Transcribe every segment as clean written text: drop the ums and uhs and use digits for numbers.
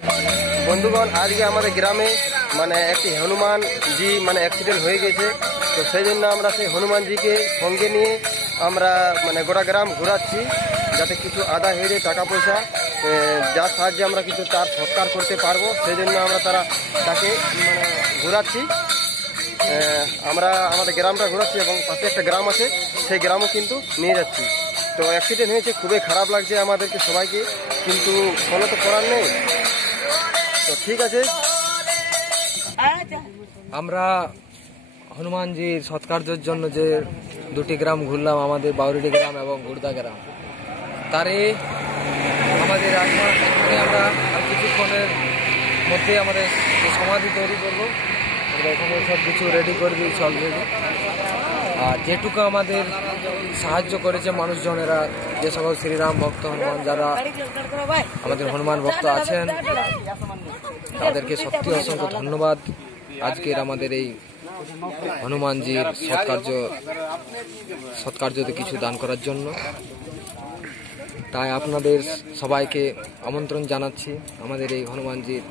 বন্ধুগণ, আজকে আমাদের গ্রামে একটি হনুমানজি অ্যাক্সিডেন্ট হয়ে গেছে। তো সেই জন্য আমরা সেই হনুমানজিকে সঙ্গে নিয়ে আমরা গোটা গ্রাম ঘোরাচ্ছি, যাতে কিছু আদা হেরে টাকা পয়সা যার সাহায্যে আমরা কিন্তু তার সৎকার করতে পারবো। সেই জন্য আমরা তাকে ঘোরাচ্ছি। আমরা আমাদের গ্রামটা ঘোরাচ্ছি এবং পাশে একটা গ্রাম আছে, সেই গ্রামও কিন্তু নিয়ে যাচ্ছি। তো অ্যাক্সিডেন্ট হয়েছে, খুবই খারাপ লাগছে আমাদেরকে সবাইকে, কিন্তু কোনো তো করার নেই। তো ঠিক আছে, আমরা হনুমানজির সৎকার্যের জন্য যে দুটি গ্রাম ঘুরলাম, আমাদের বাউরিডি গ্রাম এবং গুড়দা গ্রাম, তারে আমাদের আমরা কিছুক্ষণের মধ্যে আমাদের সমাধি তৈরি করবো। আমরা এখানে সব কিছু রেডি করে দিয়েছি অলরেডি। আর যেটুকু আমাদের সাহায্য করেছে মানুষজনেরা, যে সকল শ্রীরাম ভক্ত হনুমান যারা আমাদের হনুমান ভক্ত আছেন, তাদেরকে সত্যি অসংখ্য ধন্যবাদ আজকের আমাদের এই হনুমানজির সৎকার্যতে কিছু দান করার জন্য। তাই আপনাদের সবাইকে আমন্ত্রণ জানাচ্ছি আমাদের এই হনুমানজির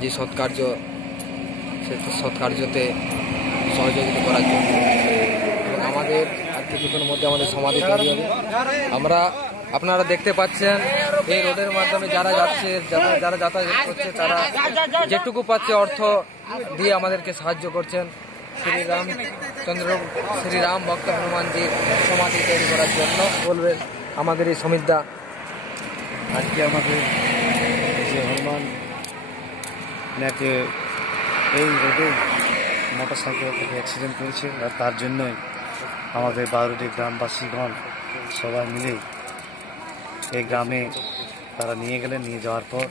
যে সৎকার্যতে সহযোগিতা করার জন্য। এবং আমাদের আর কিছুক্ষণের মধ্যে আমাদের সমাধি তৈরি হবে। আপনারা দেখতে পাচ্ছেন এই রোডের মাধ্যমে যারা যাচ্ছে, যারা যাতায়াত করছে, তারা যেটুকু পাচ্ছে অর্থ দিয়ে আমাদেরকে সাহায্য করছেন শ্রীরাম ভক্ত হনুমানজির সমাধি তৈরি করার জন্য। বলবেন আমাদের এই সমিতদা, আজকে আমাদের যে হনুমান এই রোডে মোটর সাইকেল থেকে অ্যাক্সিডেন্ট করেছে, আর তার জন্যই আমাদের বাউরিডি গ্রামবাসীগণ সবাই মিলে এই গ্রামে তারা নিয়ে গেলেন। নিয়ে যাওয়ার পর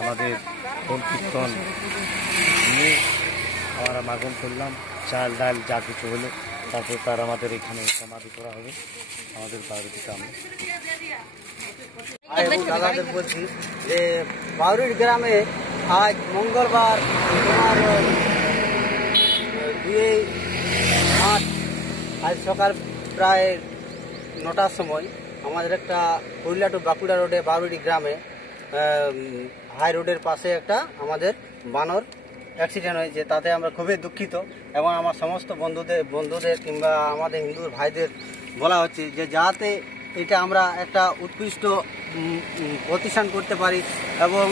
আমাদের খোল কীর্তন নিয়ে আমরা মাগন করলাম, চাল ডাল যা কিছু হলো, তারপর তার আমাদের এখানে সমাধি করা হবে আমাদের বাউরিডি গ্রামে। দাদাদের বলছি যে বাউরিডি গ্রামে আজ মঙ্গলবার 2 আজ সকাল প্রায় 9টার সময় আমাদের একটা পুরুলিয়া টু বাঁকুড়া রোডে বাউরিডি গ্রামে হাই রোডের পাশে একটা আমাদের বানর অ্যাক্সিডেন্ট হয়েছে। তাতে আমরা খুবই দুঃখিত এবং আমার সমস্ত বন্ধুদের কিংবা আমাদের হিন্দু ভাইদের বলা হচ্ছে যে যাতে এটা আমরা একটা উৎকৃষ্ট প্রতিষ্ঠান করতে পারি এবং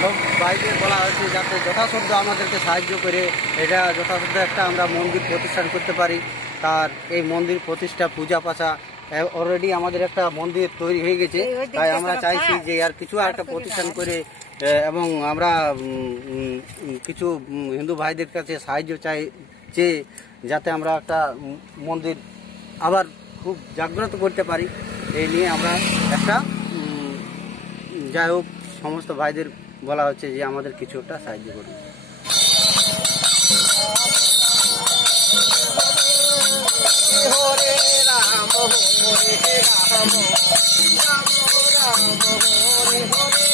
সব ভাইদের বলা হচ্ছে যাতে যথাসাধ্য আমাদেরকে সাহায্য করে এটা যথাসাধ্য একটা আমরা মন্দির প্রতিষ্ঠান করতে পারি। তার এই মন্দির প্রতিষ্ঠা পূজা পাশা অলরেডি আমাদের একটা মন্দির তৈরি হয়ে গেছে। তাই আমরা চাইছি যে আর কিছু একটা প্রতিষ্ঠান করে এবং আমরা কিছু হিন্দু ভাইদের কাছে সাহায্য চাই যে যাতে আমরা একটা মন্দির আবার খুব জাগ্রত করতে পারি। এই নিয়ে আমরা একটা যাই হোক সমস্ত ভাইদের বলা হচ্ছে যে আমাদের কিছু একটা সাহায্য করবে। হরে রাম হরে রাম রাম রাম হরে হরে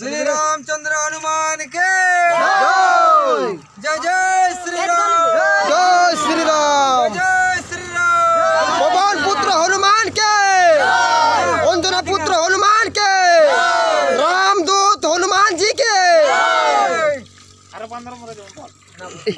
श्री रामचंद्र हनुमान के